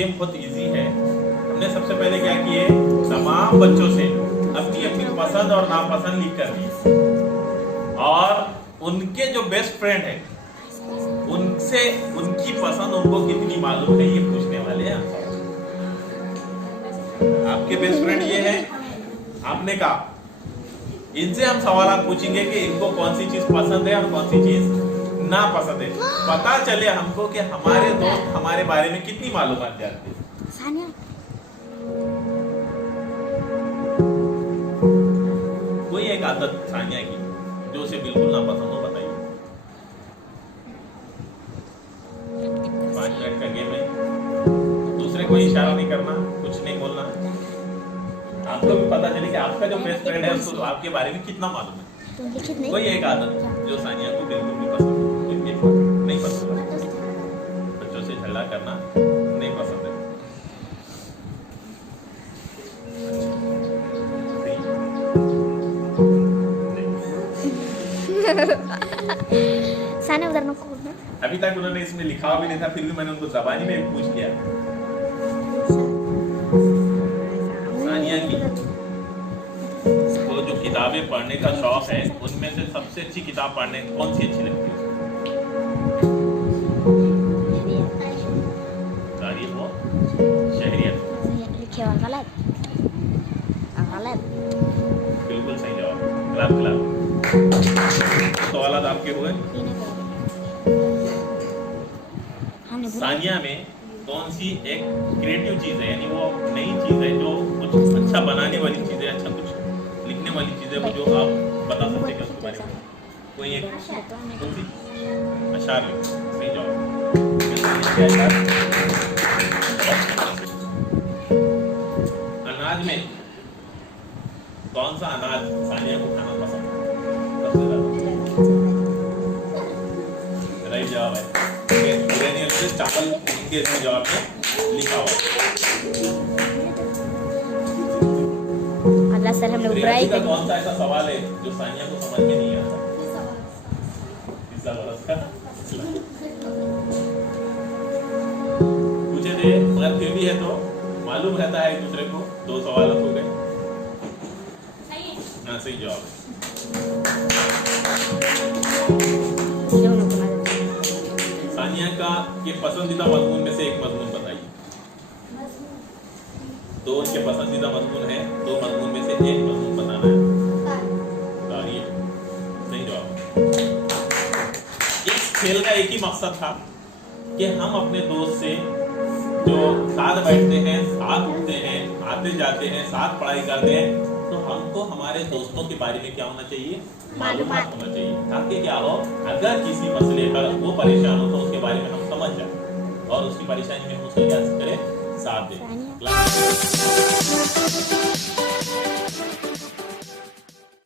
Game बहुत easy है। हमने सबसे पहले क्या किए, तमाम बच्चों से अपनी अपनी पसंद और नापसंद लिख कर दी और उनके जो बेस्ट फ्रेंड है उनसे उनकी पसंद उनको कितनी मालूम है ये पूछने वाले हैं। आपके बेस्ट फ्रेंड ये है, आपने कहा इनसे हम सवाल पूछेंगे कि इनको कौन सी चीज पसंद है और कौन सी चीज ना पसंद है। पता चले हमको कि हमारे दोस्त हमारे बारे में कितनी मालूमात जानते हैं। कोई एक आदत सानिया की जो उसे बिल्कुल ना पसंद हो, बताइए। 5 मिनट का गेम है, दूसरे को इशारा नहीं करना, कुछ नहीं बोलना। आपको भी पता चले कि आपका जो बेस्ट फ्रेंड है उसको आपके बारे में कितना मालूम है। कोई एक आदत जो सानिया को बिल्कुल भी पसंद नहीं पसंद है। बच्चों से झगड़ा करना नहीं पसंद है। सानिया उधर नको। अभी तक उन्होंने इसमें लिखा भी नहीं था, फिर भी मैंने उनको ज़बानी में पूछ लिया। सानिया की तो जो किताबें पढ़ने का शौक है उनमें से सबसे अच्छी किताब पढ़ने कौन सी अच्छी लगती है? शहरियत। बिल्कुल सही जवाब। Clap clap. सवाल आपके हुए। सानिया में कौन सी एक क्रिएटिव चीज है, यानी वो नई चीज है जो कुछ अच्छा बनाने वाली चीज है, अच्छा कुछ लिखने वाली चीज है, वो जो आप बता सकते हैं उसके बारे में? कोई एक कौन सी? अशार में सही जवाब। अनाज में कौन सा अनाज सानिया को खाना पसंद है? राइट जवाब है चावल। इनके जवाब में लिखा हुआ। अल्लाह सर हम लोग बुराई का कौन सा ऐसा सवाल है जो सानिया को समझ में नहीं आता? पिज़्ज़ा बरस का पूछे थे, मगर फिर भी है तो मालूम रहता है एक दूसरे को। 2 सवाल हो गए। हाँ सही जवाब है। सानिया का ये पसंदीदा मजमून में से एक मजमून बताइए। 2 उनके पसंदीदा मजमून है, 2 मजमून में से एक मजमून बताना है। तारीख सही जवाब। इस खेल का एक ही मकसद था कि हम अपने दोस्त से जो साथ बैठते हैं, साथ उठते हैं, आते जाते हैं, साथ पढ़ाई करते हैं, तो हमको हमारे दोस्तों के बारे में क्या होना चाहिए? मालूमात होना चाहिए, ताकि क्या हो, अगर किसी मसले पर वो परेशान हो तो उसके बारे में हम समझ जाए और उसकी परेशानी में हम उसको क्या करें, साथ दें।